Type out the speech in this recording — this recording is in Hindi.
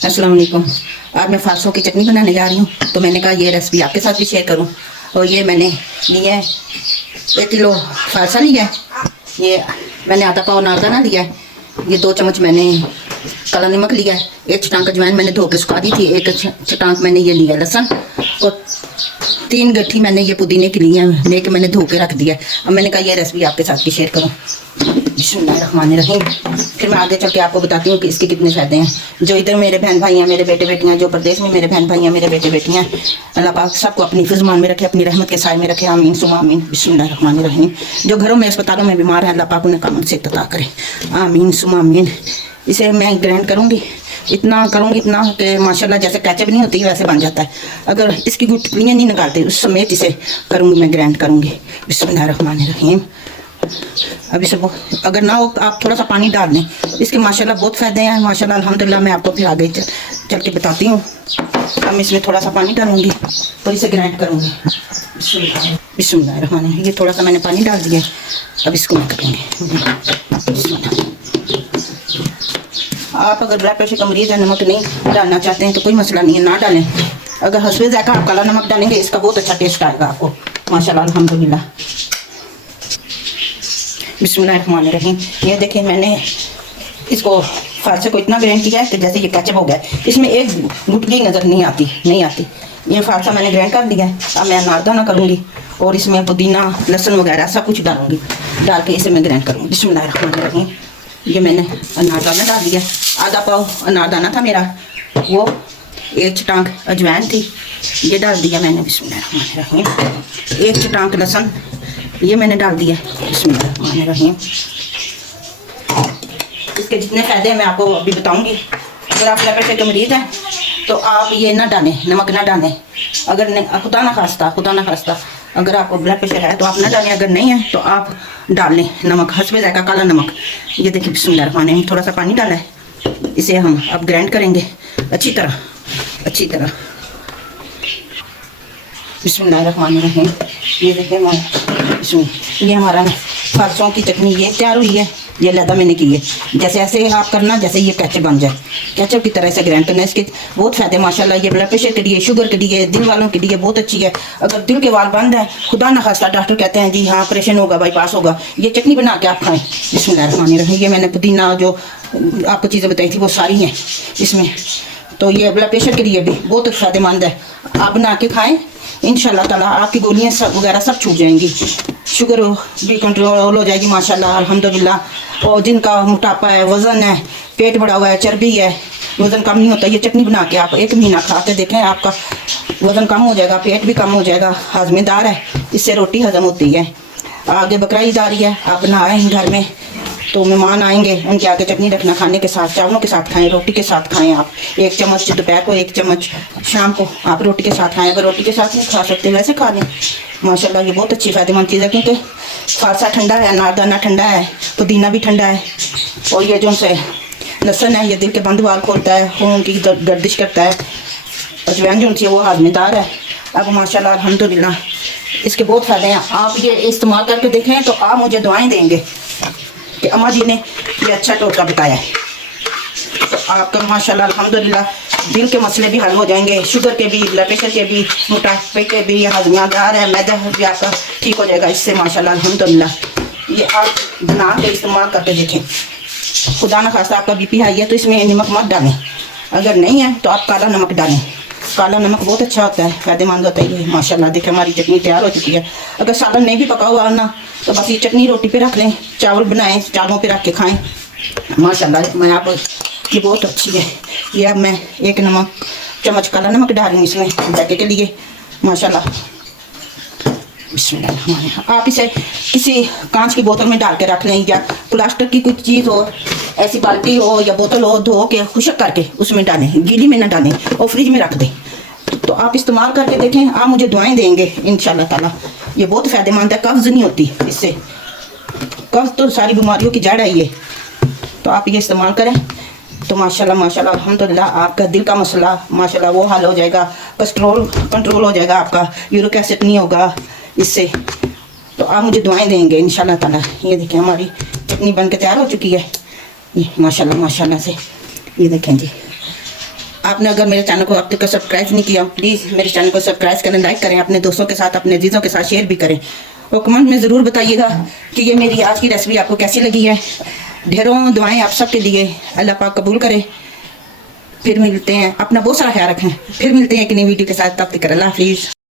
अस्सलाम वालेकुम। आज मैं फारसों की चटनी बनाने जा रही हूँ, तो मैंने कहा ये रेसिपी आपके साथ भी शेयर करूँ। और ये मैंने लिया है 1 किलो फारसा लिया है, ये मैंने आधा पाव नारदाना लिया है, ये 2 चम्मच मैंने काला नमक लिया है, 1 चटांक अजवाइन मैंने धो के सुखा दी थी, 1 चटांक मैंने ये लिया लहसुन और 3 गट्ठी मैंने ये पुदीने की ली है, लेके मैंने धो के रख दिया है। अब मैंने कहा ये रेसिपी आपके साथ भी शेयर करूँ। बिस्मिल्लाहिर्रहमानिर्रहीम। फिर मैं आगे चल के आपको बताती हूँ कि इसके कितने फ़ायदे हैं। जो इधर मेरे बहन भाई हैं, मेरे बेटे बेटियाँ, जो प्रदेश में मेरे बहन भाई हैं, मेरे बेटे बेटियाँ, अल्लाह पाक सबको अपनी फिज़मान में रखे, अपनी रहमत के साए में रखे। आमीन सुमा आमीन। बिस्मिल्लाहिर्रहमानिर्रहीम। जो घरों में अस्पतालों में बीमार हैं, अल्लाह पाक उन्हें कामन से अता करे। आमीन सुमा आमीन। इसे मैं ग्राइंड करूँगी, इतना करूँगी इतना कि माशाल्लाह जैसे कैचअप नहीं होती वैसे बन जाता है। अगर इसकी गुठलियाँ नहीं निकालते उस समेत इसे करूँगी, मैं ग्राइंड करूँगी। बिस्मिल्लाहिर्रहमानिर्रहीम। अभी सब अगर ना हो आप थोड़ा सा पानी डाल दें, इसके माशाल्लाह बहुत फ़ायदे हैं माशाल्लाह अल्हम्दुलिल्लाह। मैं आपको फिर आगे चल के बताती हूँ। अब मैं इसमें थोड़ा सा पानी डालूँगी और इसे ग्राइंड करूँगी। बिस्मिल्लाहिर्रहमानिर्रहीम। ये थोड़ा सा मैंने पानी डाल दिया, अब इसको मैं करूँगी। आप अगर ब्लड प्रेशर का मरीज़ है, नमक नहीं डालना चाहते हैं तो कोई मसला नहीं है, ना डालें। अगर हस्बे ज़ायका आप काला नमक डालेंगे, इसका बहुत अच्छा टेस्ट आएगा आपको माशाल्लाह अल्हम्दुलिल्लाह। बिस्मिल्लाहिर्रहमानिर्रहीम। ये देखिए मैंने इसको फारसे को इतना ग्राइंड किया है कि जैसे ये कैचअप हो गया है, इसमें एक गुटली नज़र नहीं आती। ये फारसा मैंने ग्राइंड कर दिया है। अब मैं नारदाना करूँगी और इसमें पुदीना लहसुन वगैरह सब कुछ डालूँगी, डाल के इसे मैं ग्राइंड करूँगी। बिस्मिल्लाहिर्रहमानिर्रहीम। ये मैंने अनारदाना डाल दिया, आधा पाव अनारदाना था मेरा, वो 1 चटांक अजवाइन थी, ये डाल दिया मैंने। बिस्मिल्लाहिर्रहमानिर्रहीम। 1 चटांक लहसुन ये मैंने डाल दिया। बिस्मिल्लाहिर्रहमानिर्रहीम। इसके जितने फ़ायदे हैं मैं आपको अभी बताऊंगी। अगर आप ब्लड प्रेशर के मरीज़ हैं तो आप ये ना डालें, नमक ना डालें। अगर खुदा ना खास्ता अगर आपको ब्लड प्रेशर है तो आप ना डालें, अगर नहीं है तो आप डाल लें नमक, हस्बे ज़ायका काला नमक। ये देखिए बिस्मिल्लाहिर्रहमानिर्रहीम। थोड़ा सा पानी डाला है, इसे हम अब ग्राइंड करेंगे अच्छी तरह। बिस्मिल्लाहिर्रहमानिर्रहीम। ये देखिए ये हमारा फारसों की चटनी ये तैयार हुई है। ये लदा मैंने की है, जैसे ऐसे आप करना जैसे ये कैचअप बन जाए, कैचअप की तरह से ग्राइंड करना। इसके बहुत फ़ायदे माशाल्लाह। ये ब्लड प्रेशर के लिए, शुगर के लिए, दिल वालों के लिए बहुत अच्छी है। अगर दिल के वाल बंद है, खुदा न खास्ता डॉक्टर कहते हैं जी हाँ ऑपरेशन होगा, बाईपास होगा, ये चटनी बना के आप खाएँ। बिस्मिल्लाहिर्रहमानिर्रहीम। ये मैंने पुदीना जो आपको चीज़ें बताई थी वो सारी हैं इसमें। तो ये ब्लड प्रेशर के लिए भी बहुत फ़ायदेमंद है, आप बना के खाएँ। इंशाल्लाह ताला आपकी गोलियाँ सब वगैरह सब छूट जाएंगी, शुगर भी कंट्रोल हो जाएगी माशाल्लाह अल्हम्दुलिल्लाह। और जिनका मोटापा है, वज़न है, पेट बढ़ा हुआ है, चर्बी है, वज़न कम नहीं होता, ये चटनी बना के आप 1 महीना खा के देखें, आपका वज़न कम हो जाएगा, पेट भी कम हो जाएगा। हाजमेदार है, इससे रोटी हजम होती है। आगे बकरा ईद आ रही है, आप बनाएं घर में तो मेहमान आएंगे, उनके आगे चटनी रखना, खाने के साथ चावलों के साथ खाएं, रोटी के साथ खाएं। आप 1 चम्मच दोपहर को, 1 चम्मच शाम को आप रोटी के साथ खाएं। अगर रोटी के साथ नहीं खा सकते वैसे खा लें माशाल्लाह। ये बहुत अच्छी फ़ायदेमंद चीज़ है, क्योंकि फारसा ठंडा है, नारदाना ठंडा है, पुदीना भी ठंडा है, और ये जो से लहसुन है ये दिल के बंद वाल खोलता है, खून की गर्दिश करता है। अजवाइन जो है वो हाजमेदार है। अब माशाल्लाह अल्हम्दुलिल्लाह इसके बहुत फ़ायदे हैं। आप ये इस्तेमाल करके देखें तो आप मुझे दुआएं देंगे कि अम्मा जी ने ये अच्छा टोटका बताया है। तो आपका माशाल्लाह अल्हम्दुलिल्लाह दिल के मसले भी हल हो जाएंगे, शुगर के भी, ब्लड प्रेशर के भी, मोटापे के भी, हाजमेदार है, मैदा भी आपका ठीक हो जाएगा इससे माशाल्लाह अल्हम्दुलिल्लाह। ये आप बना के इस्तेमाल करके देखें। खुदा न खास्ता आपका बीपी हाई है तो इसमें नमक मत डालें, अगर नहीं है तो आप काला नमक डालें। काला नमक बहुत अच्छा होता है, फ़ायदेमंद होता है ये माशाल्लाह। देखिए हमारी चटनी तैयार हो चुकी है। अगर सालन नहीं भी पका हुआ ना तो बस ये चटनी रोटी पे रख लें, चावल बनाएं, चावलों पे रख के खाएं माशाल्लाह। मैं आप ये बहुत अच्छी है। ये अब मैं 1 चम्मच काला नमक डाल रही हूँ इसमें जायके के लिए माशाल्लाह। बिस्मिल्लाह। आप इसे किसी कांच की बोतल में डाल के रख लें, या प्लास्टिक की कोई चीज़ हो, ऐसी बाल्टी हो या बोतल हो, धो के खुशक करके उसमें डालें, गीली में ना डालें, और फ्रिज में रख दें। तो आप इस्तेमाल करके देखें, आप मुझे दुआएं देंगे इंशाल्लाह ताला। ये बहुत फ़ायदेमंद है, कब्ज़ नहीं होती इससे। कब्ज़ तो सारी बीमारियों की जड़ है ये। तो आप ये इस्तेमाल करें तो माशाल्लाह अल्हम्दुलिल्लाह आपका दिल का मसला माशाल्लाह वो हल हो जाएगा, कंट्रोल हो जाएगा आपका, यूरिक एसिड नहीं होगा इससे। तो आप मुझे दुआएं देंगे इंशाल्लाह ताला। ये देखिए हमारी चटनी बन के तैयार हो चुकी है, ये माशाल्लाह से। ये देखें जी आपने अगर मेरे चैनल को अब तक सब्सक्राइब नहीं किया, प्लीज़ मेरे चैनल को सब्सक्राइब करें, लाइक करें, अपने दोस्तों के साथ, अपने अजीज़ों के साथ शेयर भी करें, और कमेंट में ज़रूर बताइएगा कि ये मेरी आज की रेसिपी आपको कैसी लगी है। ढेरों दुआएं आप सबके लिए, अल्लाह पाक कबूल करे। फिर मिलते हैं, अपना बहुत सारा ख्याल रखें, फिर मिलते हैं एक नई वीडियो के साथ, तब तक अल्लाह हाफिज़।